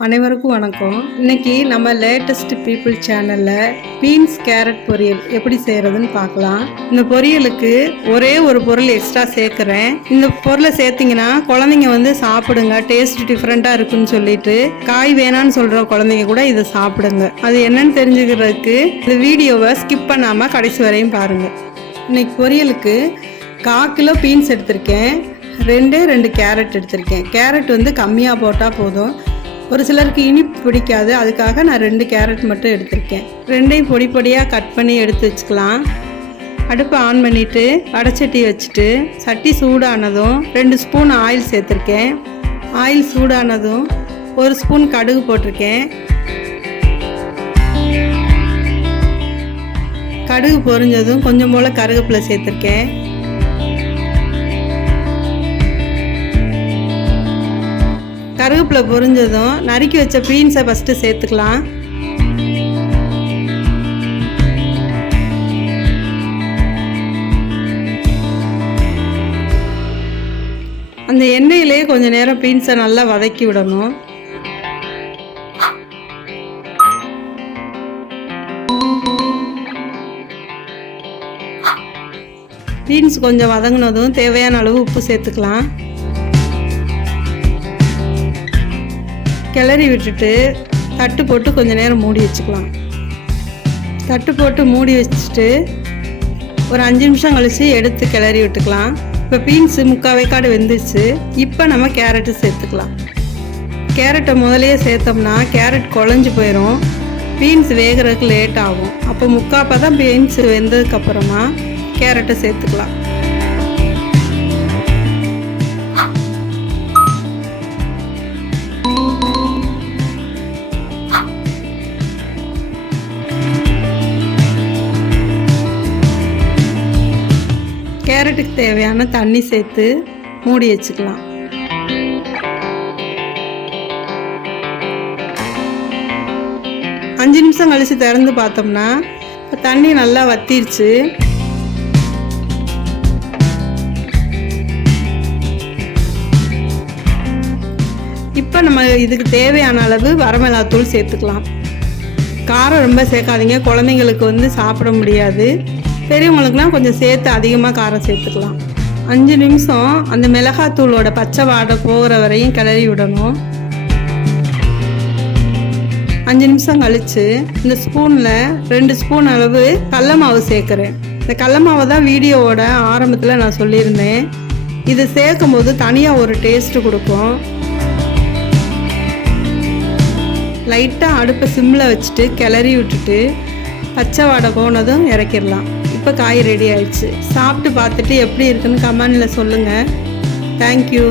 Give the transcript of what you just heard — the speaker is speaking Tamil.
அனைவருக்கும் வணக்கம். இன்னைக்கு நம்ம லேட்டஸ்ட் பீப்புள் சேனல்ல பீன்ஸ் கேரட் பொரியல் எப்படி செய்யறதுன்னு பார்க்கலாம். இந்த பொரியலுக்கு ஒரே ஒரு பொருள் எக்ஸ்ட்ரா சேர்க்கிறேன். இந்த பொருளை சேர்த்தீங்கன்னா குழந்தைங்க சாப்பிடுங்க, டேஸ்ட் டிஃப்ரெண்டா இருக்குன்னு சொல்லிட்டு காய் வேணான்னு சொல்ற குழந்தைங்க கூட இதை சாப்பிடுங்க. அது என்னன்னு தெரிஞ்சுக்கிறதுக்கு இந்த வீடியோவை ஸ்கிப் பண்ணாம கடைசி வரையும் பாருங்க. இன்னைக்கு பொரியலுக்கு 1/4 கிலோ பீன்ஸ் எடுத்திருக்கேன். 2 கேரட் எடுத்திருக்கேன். கேரட் கம்மியாக போட்டால் போதும். ஒரு சிலருக்கு இனிப்பு பிடிக்காது, அதுக்காக நான் 2 கேரட் மட்டும் எடுத்திருக்கேன். 2ஐயும் பொடி பொடியாக கட் பண்ணி எடுத்து வச்சுக்கலாம். அடுப்பை ஆன் பண்ணிவிட்டு வடைச்சட்டி வச்சுட்டு சட்டி சூடானதும் 2 ஸ்பூன் ஆயில் சேர்த்துருக்கேன். ஆயில் சூடானதும் 1 ஸ்பூன் கடுகு போட்டிருக்கேன். கடுகு பொரிஞ்சதும் கொஞ்சம் போல் கருவேப்பிலை சேர்த்துருக்கேன். கருவேப்பிலை பொரிஞ்சதும் நறுக்கி வச்ச பீன்ஸை ஃபஸ்ட்டு சேர்த்துக்கலாம். அந்த எண்ணெயிலே கொஞ்சம் நேரம் பீன்ஸை நல்லா வதக்கி விடணும். பீன்ஸ் கொஞ்சம் வதங்கினதும் தேவையான அளவு உப்பு சேர்த்துக்கலாம். கிளறி விட்டுட்டு தட்டு போட்டு கொஞ்சம் நேரம் மூடி வச்சுக்கலாம். தட்டு போட்டு மூடி வச்சுட்டு ஒரு 5 நிமிஷம் கழித்து எடுத்து கிளறி விட்டுக்கலாம். இப்போ பீன்ஸு 3/4 வேக்காடு வெந்துச்சு. இப்போ நம்ம கேரட்டு சேர்த்துக்கலாம். கேரட்டை முதலையே சேர்த்தோம்னா கேரட் குழஞ்சி போயிடும், பீன்ஸ் வேகிறதுக்கு லேட் ஆகும். அப்போ 3/4 தான் பீன்ஸ் வெந்ததுக்கப்புறமா கேரட்டை சேர்த்துக்கலாம். கேரட்டுக்கு தேவையான தண்ணி சேர்த்து மூடி வச்சுக்கலாம். அஞ்சு நிமிஷம் கழித்து திறந்து பார்த்தோம்னா தண்ணி நல்லா வத்திருச்சு. இப்போ நம்ம இதுக்கு தேவையான அளவு வரமிளகாத்தூள் சேர்த்துக்கலாம். காரம் ரொம்ப சேர்க்காதீங்க, குழந்தைங்களுக்கு சாப்பிட முடியாது. பெரியவங்களுக்குலாம் கொஞ்சம் சேர்த்து அதிகமாக காரம் சேர்த்துக்கலாம். 5 நிமிஷம் அந்த மிளகாத்தூளோட பச்சை வாடை போகிற வரையும் கிளறி விடணும். 5 நிமிஷம் கழித்து இந்த ஸ்பூனில் 2 ஸ்பூன் அளவு கடல மாவு சேர்க்குறேன். இந்த கடல மாவை தான் வீடியோவோட ஆரம்பத்தில் நான் சொல்லியிருந்தேன். இது சேர்க்கும் போது தனியாக ஒரு டேஸ்ட்டு கொடுக்கும். லைட்டாக அடுப்பை சிம்மில் வச்சுட்டு கிளறி விட்டுட்டு பச்சை வாடை போனதும் இறக்கிடலாம். இப்போ காய் ரெடி ஆயிடுச்சு. சாப்பிட்டு பார்த்துட்டு எப்படி இருக்குன்னு கமெண்டில் சொல்லுங்கள். தேங்க்யூ.